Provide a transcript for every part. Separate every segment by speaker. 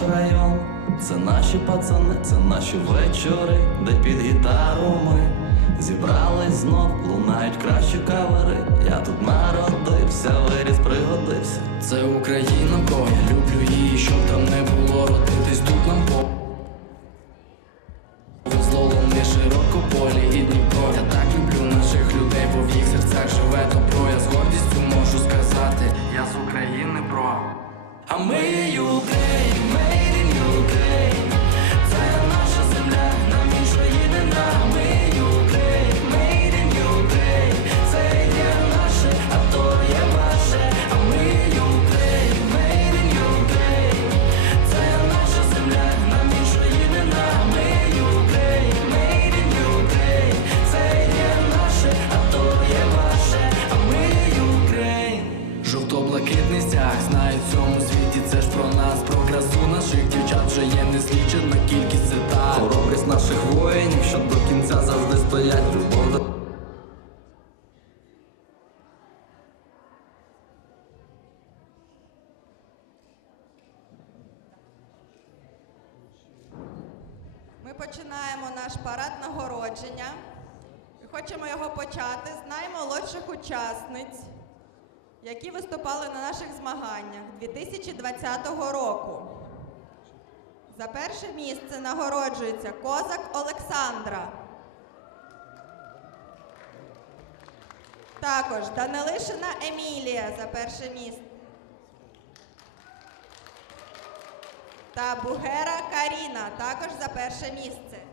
Speaker 1: наш район, це наші пацани, це наші вечори, де під гітару ми зібрались знов, лунають кращі кавери. Я тут народився, виріс, пригодився.
Speaker 2: Це Україна, бро, люблю її, щоб там не було родитись тут нам.
Speaker 3: Починаємо наш парад нагородження. Хочемо його почати з наймолодших учасниць, які виступали на наших змаганнях 2020 року. За перше місце нагороджується Козак Олександра. Також Данилишина Емілія за перше місце. Та Бугера Каріна також за перше місце.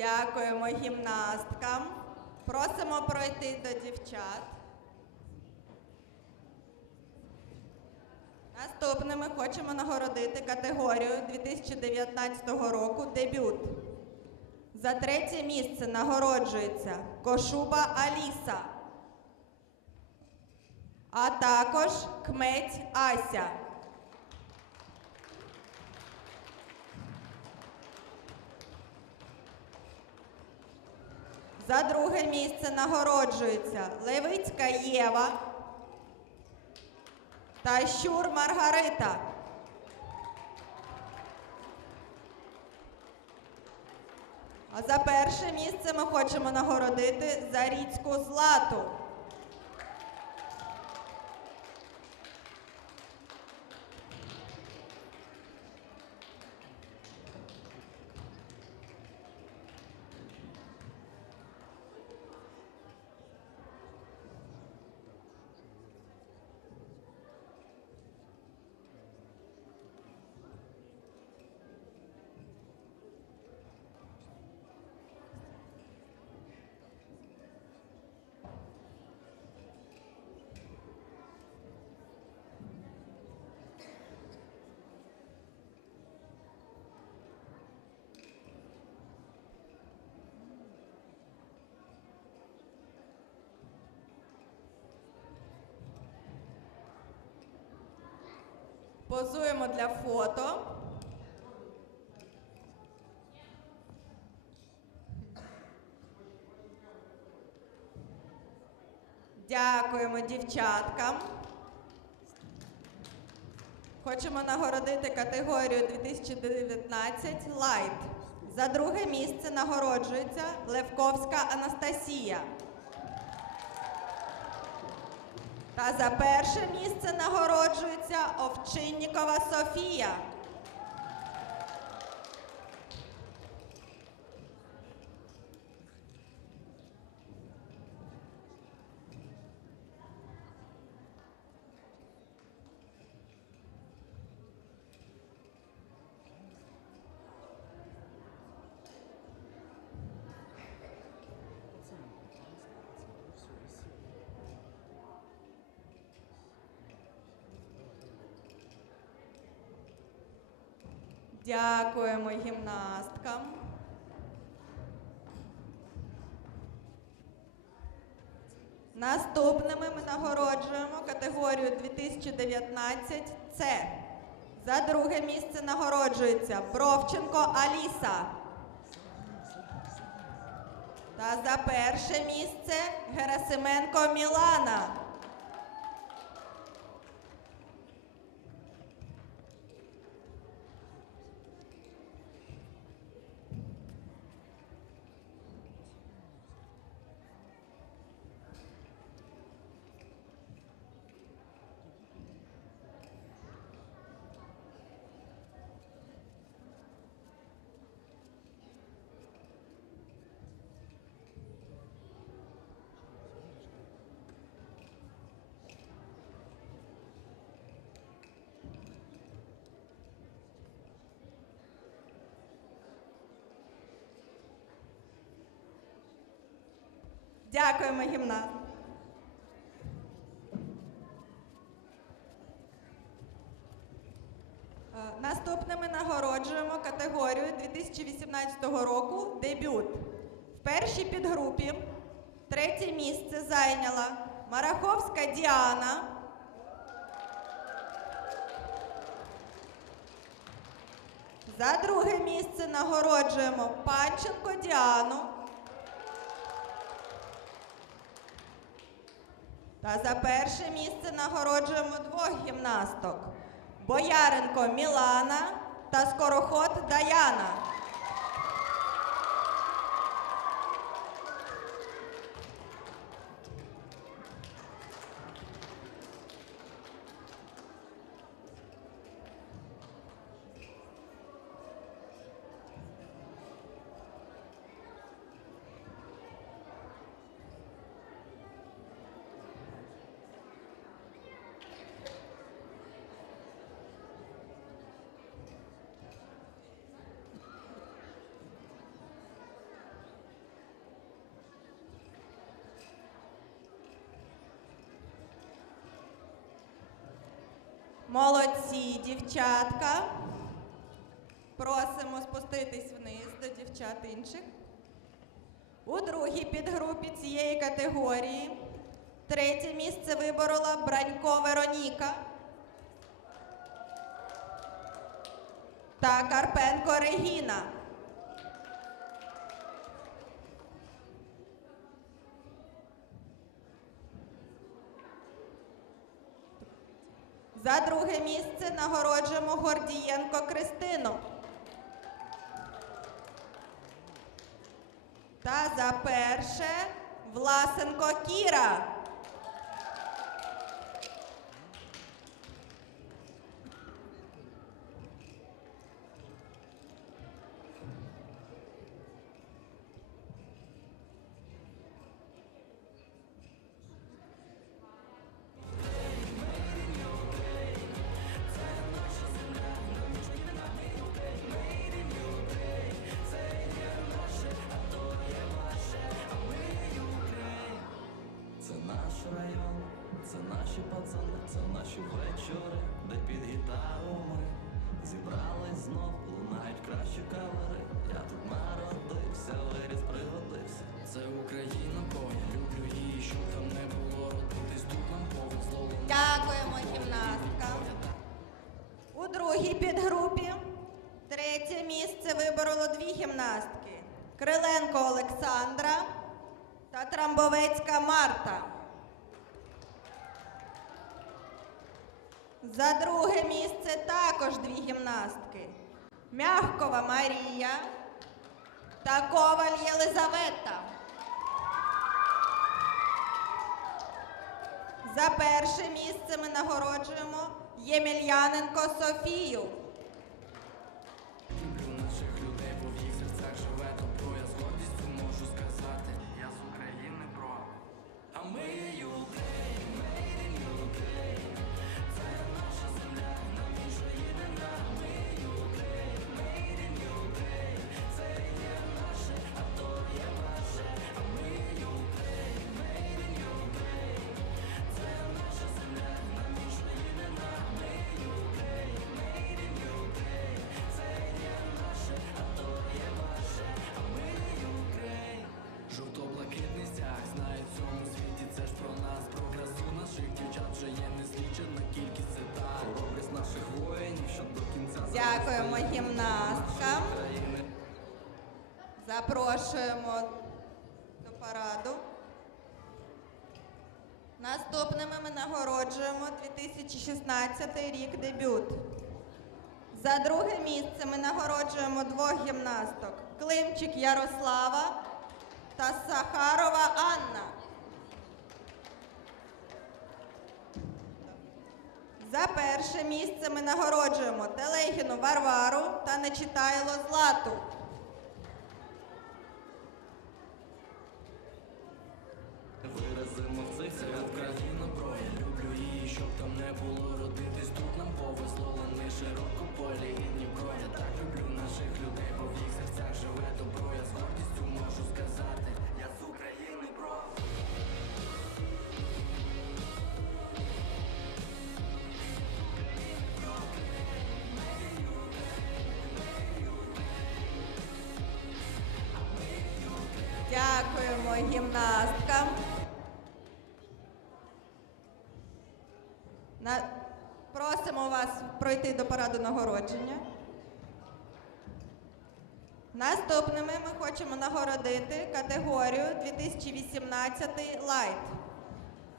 Speaker 3: Дякуємо гімнасткам. Просимо пройти до дівчат. Наступними хочемо нагородити категорію 2019 року дебют. За третє місце нагороджується Кошуба Аліса, а також Кметь Ася. За друге місце нагороджується Левицька Єва та Щур Маргарита. А за перше місце ми хочемо нагородити Заріцьку Злату. Позуємо для фото. Дякуємо дівчаткам. Хочемо нагородити категорію 2019 Light. За друге місце нагороджується Левковська Анастасія. Та за перше місце нагороджується Овчиннікова Софія. Дякуємо гімнасткам. Наступними ми нагороджуємо категорію 2019 С. За друге місце нагороджується Бровченко Аліса. Та за перше місце Герасименко Мілана. Дякуємо, гімнаст. Е, Наступними нагороджуємо категорію 2018 року дебют. В першій підгрупі третє місце зайняла Мараховська Діана. За друге місце нагороджуємо Панченко Діану. Та за перше місце нагороджуємо двох гімнасток: Бояренко Мілана та Скороход Даяна. Молодці, дівчатка. Просимо спуститись вниз до дівчат інших. У другій підгрупі цієї категорії третє місце виборола Бранько Вероніка та Карпенко Регіна. За друге місце нагороджуємо Гордієнко Кристину. Та за перше Власенко Кіра.
Speaker 1: Наші пацани, це наші вечори, де під гітару ми зібрались знов, лунають кращі кавери. Я тут народився, виріс, пригодився.
Speaker 2: Це Україна, бо я люблю її, що там не було родитись тут нам повезло.
Speaker 3: Дякуємо, гімнастка. У другій підгрупі третє місце вибороло дві гімнастки: Криленко Олександра та Трамбовецька Марта. За друге місце також дві гімнастки: Мягкова Марія та Коваль Єлизавета. За перше місце ми нагороджуємо Ємельяненко Софію. Дякуємо гімнасткам. Запрошуємо до параду. Наступними ми нагороджуємо 2016 рік дебют. За друге місце ми нагороджуємо двох гімнасток: Климчик Ярослава та Сахарова Анна. За перше місце ми нагороджуємо Телегіну Варвару та Нечитайло Злату. На... Просимо вас пройти до параду нагородження. Наступними ми хочемо нагородити категорію 2018 Light.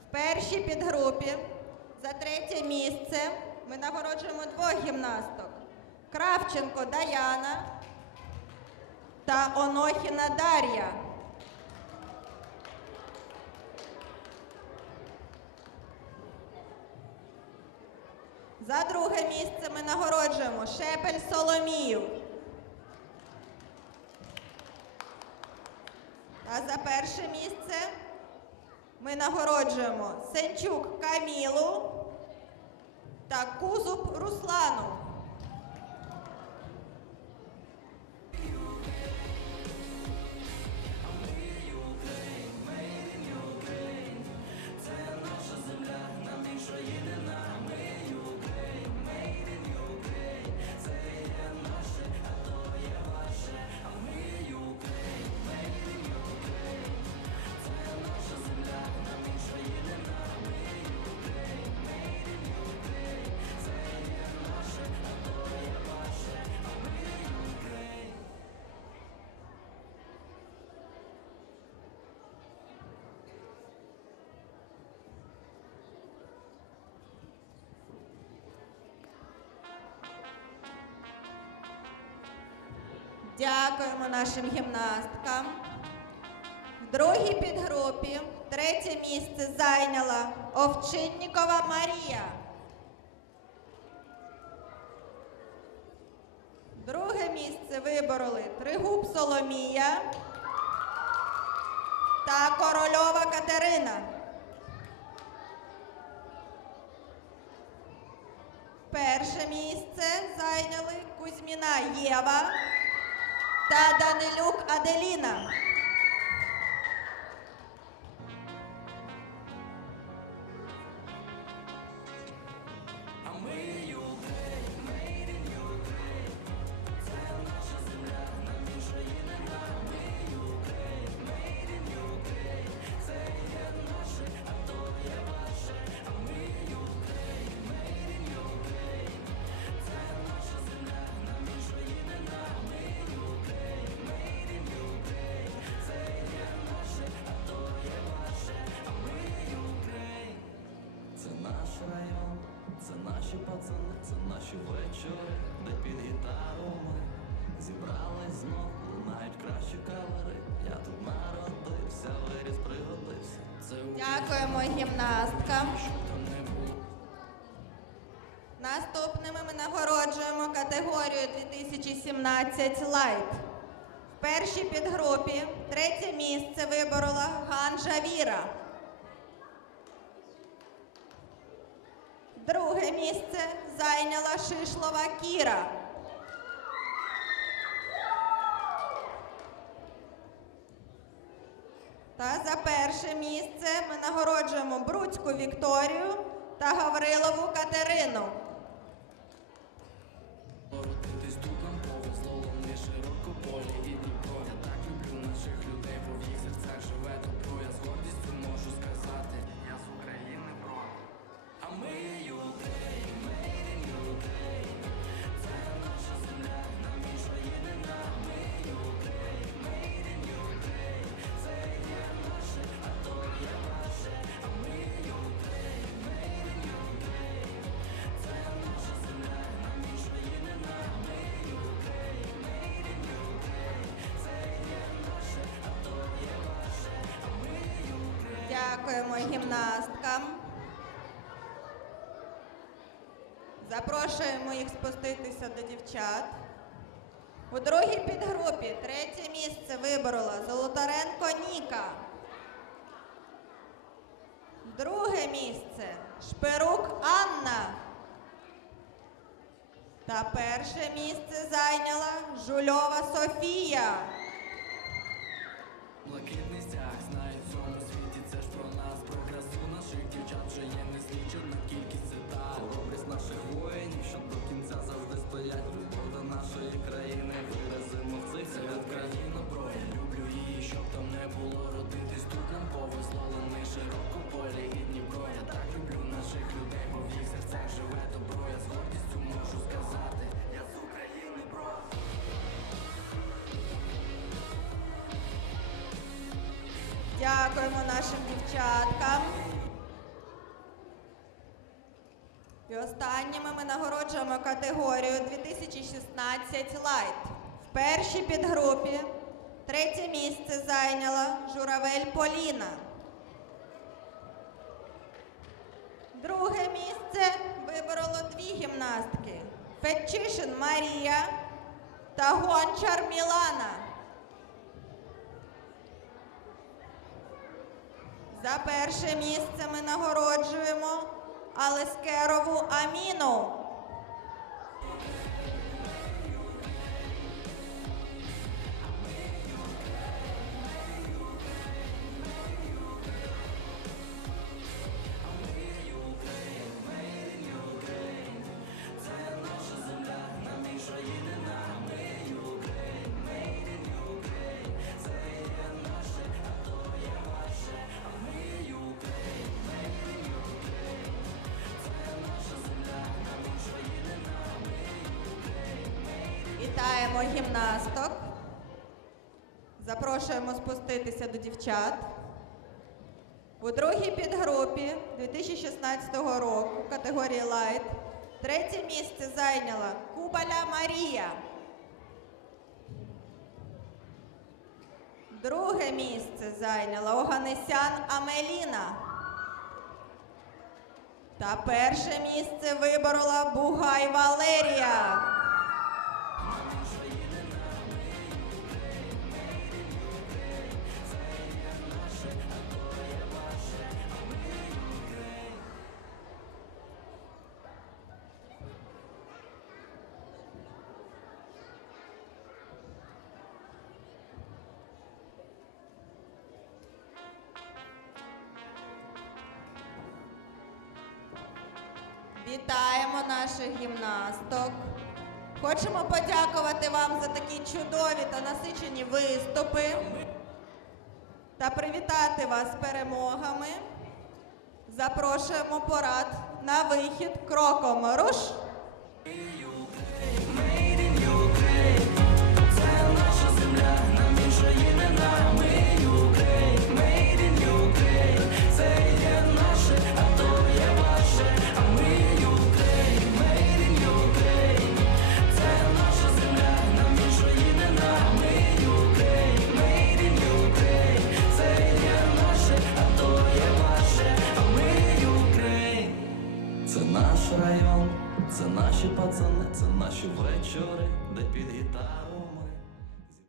Speaker 3: В першій підгрупі за третє місце ми нагороджуємо двох гімнасток: Кравченко Даяна та Онохіна Дар'я. За друге місце ми нагороджуємо Шепель Соломію. А за перше місце ми нагороджуємо Сенчук Камілу та Кузуб Руслану. Дякуємо нашим гімнасткам. В другій підгрупі третє місце зайняла Овчиннікова Марія. Друге місце вибороли Тригуб Соломія та Корольова Катерина. Перше місце зайняли Кузьміна Єва та Данилюк Аделіна.
Speaker 2: Було
Speaker 3: Наступними ми нагороджуємо категорію 2017 Light. В першій підгрупі третє місце виборола Ганжа Віра. Друге місце зайняла Шишлова Кіра. Та за місце ми нагороджуємо Бруцьку Вікторію та Гаврилову Катерину. Дякуємо гімнасткам. Запрошуємо їх спуститися до дівчат. У другій підгрупі третє місце виборола Золотаренко Ніка. Друге місце Шпирук Анна. Та перше місце зайняла Жульова Софія.
Speaker 2: Наших
Speaker 1: воїнів, що до кінця завжди стоять. Любов до нашої країни виразимо в цих
Speaker 2: Це
Speaker 1: святках.
Speaker 2: Україна, бро, я люблю її, щоб там не було родитись. Тут нам повезло, лани широко полі і Дніпро. Я так люблю наших людей, бо в їх серцях живе добро. Я з гордістю можу сказати, я з України, бро.
Speaker 3: Дякуємо нашим дівчаткам. І останніми ми нагороджуємо категорію 2016 Light. В першій підгрупі третє місце зайняла Журавель Поліна. Друге місце вибороло дві гімнастки: Фетчишин Марія та Гончар Мілана. За перше місце ми нагороджуємо Алескерову Аміну. Вітаємо гімнасток. Запрошуємо спуститися до дівчат. У другій підгрупі 2016 року категорії Light третє місце зайняла Кубаля Марія. Друге місце зайняла Оганесян Амеліна. Та перше місце виборола Бугай Валерія. Вітаємо наших гімнасток. Хочемо подякувати вам за такі чудові та насичені виступи та привітати вас з перемогами. Запрошуємо порад на вихід кроком руш.
Speaker 1: Вечори, де під гітару